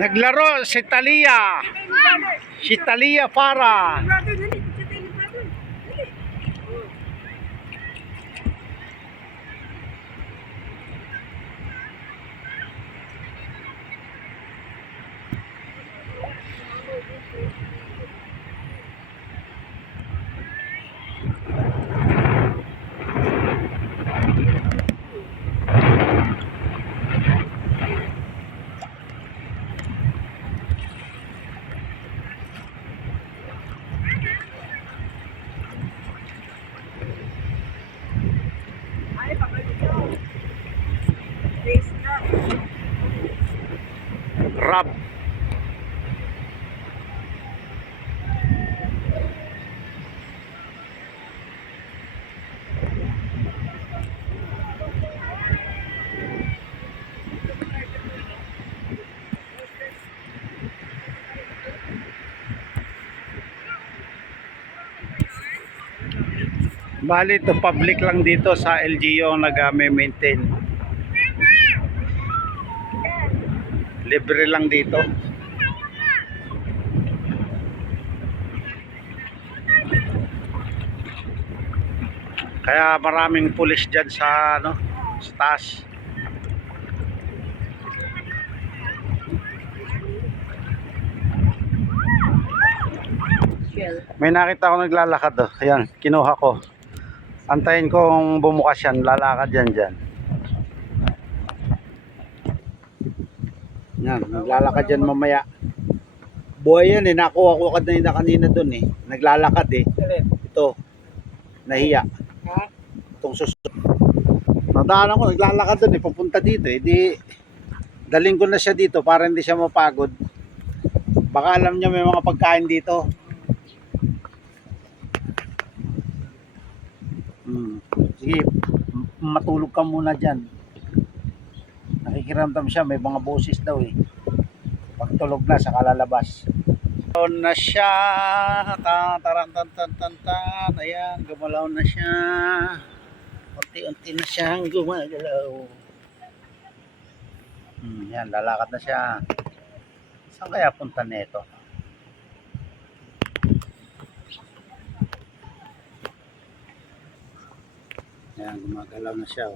Naglaro si Talia. Si Talia Para. Rab. Bali to public lang dito sa LGU ang nag-maintain. Libre lang dito. Kaya maraming pulis dyan sa sa taas. May nakita ko naglalakad oh. Ayan, kinuha ko. Antayin kong bumukas yan, lalakad yan dyan. Yan, naglalakad yan mamaya. Buhay yan eh, nakuha ko kanina dun eh. Naglalakad eh. Ito, nahiya. Itong susunod. Nadaanan ko, naglalakad dun eh, papunta dito eh. Di, daling ko na siya dito para hindi siya mapagod. Baka alam niya may mga pagkain dito. Sige, matulog ka muna dyan. Nakikiramdam siya, may mga boses daw eh. Pag tulog na, saka lalabas. Gumalaw na siya. Tarantantantantan. Ayan, gumalaw na siya. Unti-unti na siyang gumagalaw. Yan, lalakad na siya. Saan kaya punta nito? Ayan, gumagalaw na siya.